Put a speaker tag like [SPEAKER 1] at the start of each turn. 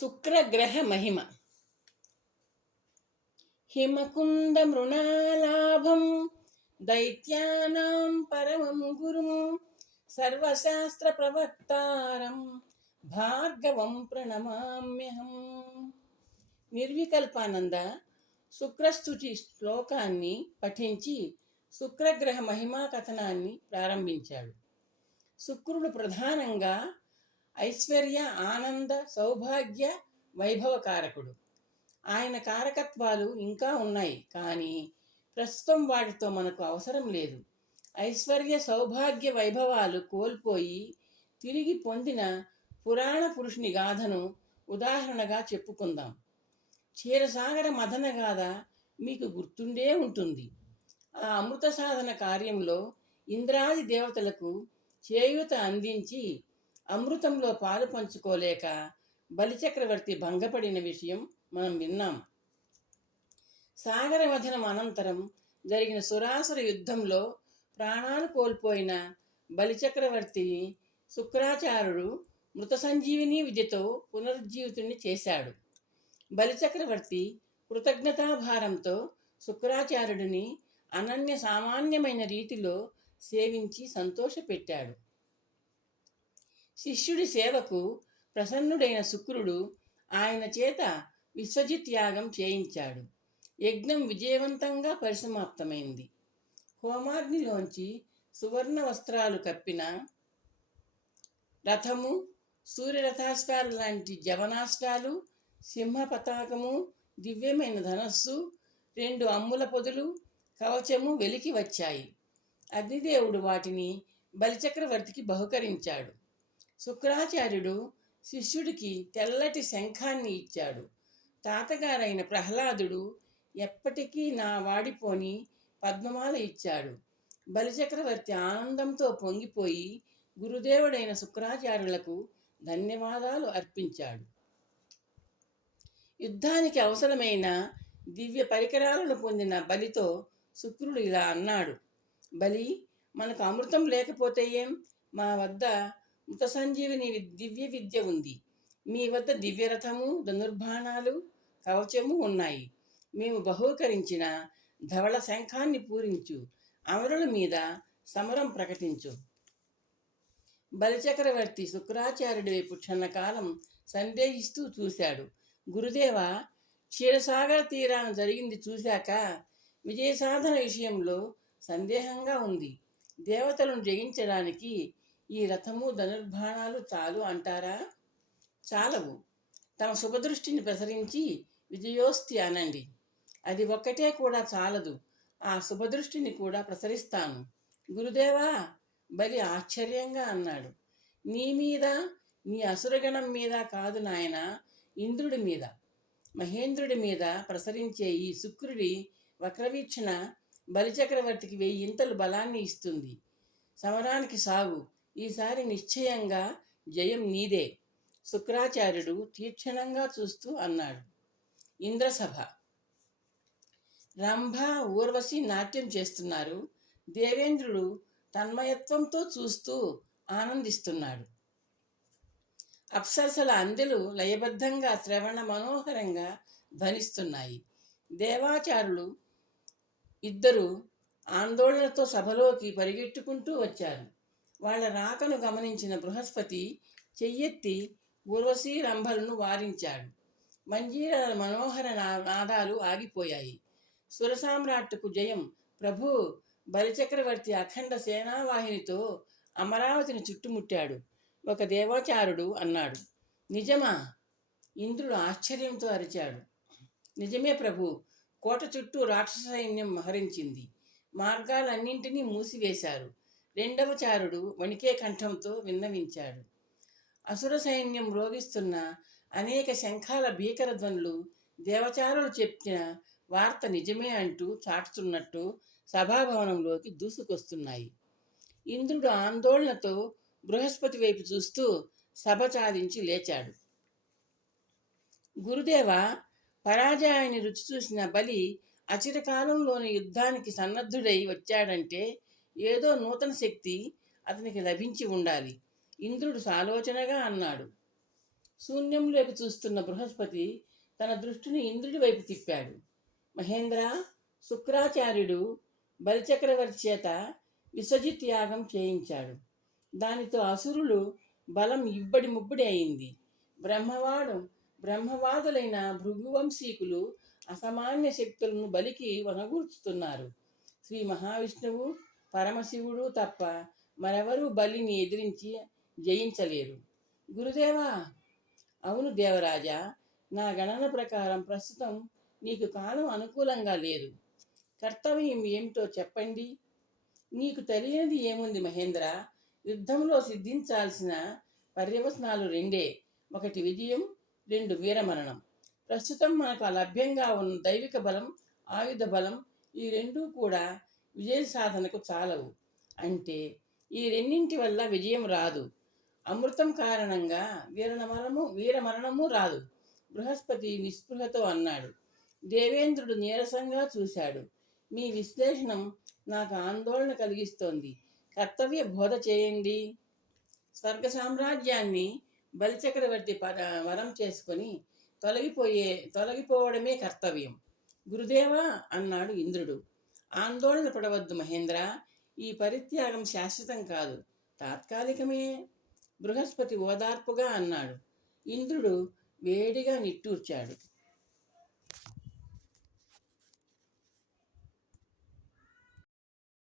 [SPEAKER 1] శుక్రగ్రహ మహిమ హిమకుంద మృణాలాభం దైత్యానాం పరమం గురుం సర్వశాస్త్ర ప్రవక్తారం భార్గవం ప్రణమామ్యహం. నిర్వికల్పానంద శుక్రస్తుతి శ్లోకాన్ని పఠించి శుక్రగ్రహ మహిమా కథనాన్ని ప్రారంభించాడు. శుక్రుడు ప్రధానంగా ఐశ్వర్య ఆనంద సౌభాగ్య వైభవ కారకుడు ఆయన కారకత్వాలు ఇంకా ఉన్నాయి కానీ ప్రస్తుతం వాటితో మనకు అవసరం లేదు. ఐశ్వర్య సౌభాగ్య వైభవాలు కోల్పోయి తిరిగి పొందిన పురాణ పురుషుని గాథను ఉదాహరణగా చెప్పుకుందాం. క్షీరసాగర మదన గాథ మీకు గుర్తుండే ఉంటుంది. ఆ అమృత సాధన కార్యంలో ఇంద్రాది దేవతలకు చేయూత అందించి అమృతంలో పాలు పంచుకోలేక బలిచక్రవర్తి భంగపడిన విషయం మనం విన్నాం. సాగర వధనం అనంతరం జరిగిన సురాసుర యుద్ధంలో ప్రాణాలు కోల్పోయిన బలిచక్రవర్తి శుక్రాచార్యుడు మృత సంజీవిని విద్యతో పునరుజ్జీవితుణ్ణి చేశాడు. బలిచక్రవర్తి కృతజ్ఞతాభారంతో శుక్రాచార్యుడిని అనన్య సామాన్యమైన రీతిలో సేవించి సంతోషపెట్టాడు. శిష్యుడి సేవకు ప్రసన్నుడైన శుక్రుడు ఆయన చేత విశ్వజిత్ యాగం చేయించాడు. యజ్ఞం విజయవంతంగా పరిసమాప్తమైంది. హోమాగ్నిలోంచి సువర్ణ వస్త్రాలు కప్పిన రథము సూర్యరథాశ్వాలు లాంటి జవనాశ్వాలు సింహ పతాకము దివ్యమైన ధనస్సు రెండు అమ్ముల పొదులు కవచము వెలికి వచ్చాయి. అగ్నిదేవుడు వాటిని బలిచక్రవర్తికి బహుకరించాడు. శుక్రాచార్యుడు శిష్యుడికి తెల్లటి శంఖాన్ని ఇచ్చాడు. తాతగారైన ప్రహ్లాదుడు ఎప్పటికీ నా వాడిపోని పద్మమాల ఇచ్చాడు. బలిచక్రవర్తి ఆనందంతో పొంగిపోయి గురుదేవుడైన శుక్రాచార్యులకు ధన్యవాదాలు అర్పించాడు. యుద్ధానికి అవసరమైన దివ్య పరికరాలను పొందిన బలితో శుక్రుడు ఇలా అన్నాడు. బలి మనకు అమృతం లేకపోతే ఏం? మా వద్ద మృత సంజీవిని దివ్య విద్య ఉంది. మీ వద్ద దివ్యరథము ధనుర్బాణాలు కవచము ఉన్నాయి. మేము బహూకరించిన ధవళ శంఖాన్ని పూరించు అమరుల మీద సమరం ప్రకటించు. బలిచక్రవర్తి శుక్రాచార్యుడి వైపు క్షణకాలం సందేహిస్తూ చూశాడు. గురుదేవ క్షీరసాగర తీరాన జరిగింది చూశాక విజయ సాధన విషయంలో సందేహంగా ఉంది. దేవతలను జయించడానికి ఈ రథము ధనుర్బాణాలు చాలు అంటారా? చాలవు. తమ శుభదృష్టిని ప్రసరించి విజయోస్తి అనండి. అది ఒక్కటే కూడా చాలదు. ఆ శుభదృష్టిని కూడా ప్రసరిస్తాను. గురుదేవా బలి ఆశ్చర్యంగా అన్నాడు. నీ మీద నీ అసురగణం మీద కాదు నాయన ఇంద్రుడి మీద. మహేంద్రుడి మీద ప్రసరించే ఈ శుక్రుడి వక్రవీక్షణ బలిచక్రవర్తికి వెయ్యింతలు బలాన్ని ఇస్తుంది. సమరానికి సాగు. ఈసారి నిశ్చయంగా జయం నీదే. శుక్రాచార్యుడు తీక్షణంగా చూస్తూ అన్నాడు. ఇంద్రసభ. రంభ ఊర్వశి నాట్యం చేస్తున్నారు. దేవేంద్రుడు తన్మయత్వంతో చూస్తూ ఆనందిస్తున్నాడు. అప్సరసల అందెలు లయబద్ధంగా శ్రవణ మనోహరంగా ధ్వనిస్తున్నాయి. దేవాచారులు ఇద్దరు ఆందోళనతో సభలోకి పరిగెట్టుకుంటూ వచ్చారు. వాళ్ళ రాకను గమనించిన బృహస్పతి చెయ్యెత్తి ఉర్వశీ రంభలను వారించాడు. మంజీర మనోహర నా- నాదాలు ఆగిపోయాయి. సురసామ్రాట్టుకు జయం. ప్రభు బలిచక్రవర్తి అఖండ సేనావాహినితో అమరావతిని చుట్టుముట్టాడు. ఒక దేవాచారుడు అన్నాడు. నిజమా? ఇంద్రుడు ఆశ్చర్యంతో అరిచాడు. నిజమే ప్రభు. కోట చుట్టూ రాక్షస సైన్యం మహరించింది. మార్గాలన్నింటినీ మూసివేశారు. రెండవ చారుడు వణికే కంఠంతో విన్నవించాడు. అసుర సైన్యం రోగిస్తున్న అనేక శంఖాల భీకర ధ్వనులు దేవచారులు చెప్పిన వార్త నిజమే అంటూ చాటుతున్నట్టు సభాభవనంలోకి దూసుకొస్తున్నాయి. ఇంద్రుడు ఆందోళనతో బృహస్పతి వైపు చూస్తూ సభ చాలించి లేచాడు. గురుదేవ పరాజయాన్ని రుచి చూసిన బలి అచిరకాలంలోని యుద్ధానికి సన్నద్ధుడై వచ్చాడంటే ఏదో నూతన శక్తి అతనికి లభించి ఉండాలి. ఇంద్రుడు సాలోచనగా అన్నాడు. శూన్యంలోకి చూస్తున్న బృహస్పతి తన దృష్టిని ఇంద్రుడి వైపు తిప్పాడు. మహేంద్ర శుక్రాచార్యుడు బలిచక్రవర్తి చేత విశ్వజిత్ యాగం చేయించాడు. దానితో అసురులు బలం ఇబ్బడి ముబ్బడి అయింది. బ్రహ్మవాడు బ్రహ్మవాదులైన భృగువంశీకులు అసామాన్య శక్తులను బలికి వనగూర్చుతున్నారు. శ్రీ మహావిష్ణువు పరమశివుడు తప్ప మరెవరూ బలిని ఎదిరించి జయించలేరు. గురుదేవా! అవును దేవరాజా నా గణన ప్రకారం ప్రస్తుతం నీకు కాలం అనుకూలంగా లేదు. కర్తవ్యం ఏమిటో చెప్పండి. నీకు తెలియనిది ఏముంది మహేంద్ర? యుద్ధంలో సిద్ధించాల్సిన పర్యవసనాలు రెండే. ఒకటి విజయం రెండు వీరమరణం. ప్రస్తుతం మనకు లభ్యంగా ఉన్న దైవిక బలం ఆయుధ బలం ఈ రెండూ కూడా విజయ సాధనకు చాలవు. అంటే ఈ రెండింటి వల్ల విజయం రాదు. అమృతం కారణంగా వీరమరణము వీరమరణము రాదు. బృహస్పతి నిస్పృహతో అన్నాడు. దేవేంద్రుడు నీరసంగా చూశాడు. మీ విశ్లేషణం నాకు ఆందోళన కలిగిస్తోంది. కర్తవ్య బోధ చేయండి. స్వర్గ సామ్రాజ్యాన్ని బలిచక్రవర్తి పద వరం చేసుకొని తొలగిపోయే తొలగిపోవడమే కర్తవ్యం. గురుదేవా అన్నాడు ఇంద్రుడు. ఆందోళన పడవద్దు మహేంద్ర. ఈ పరిత్యాగం శాశ్వతం కాదు. తాత్కాలికమే. బృహస్పతి ఓదార్పుగా అన్నాడు. ఇంద్రుడు వేడిగా నిట్టూర్చాడు.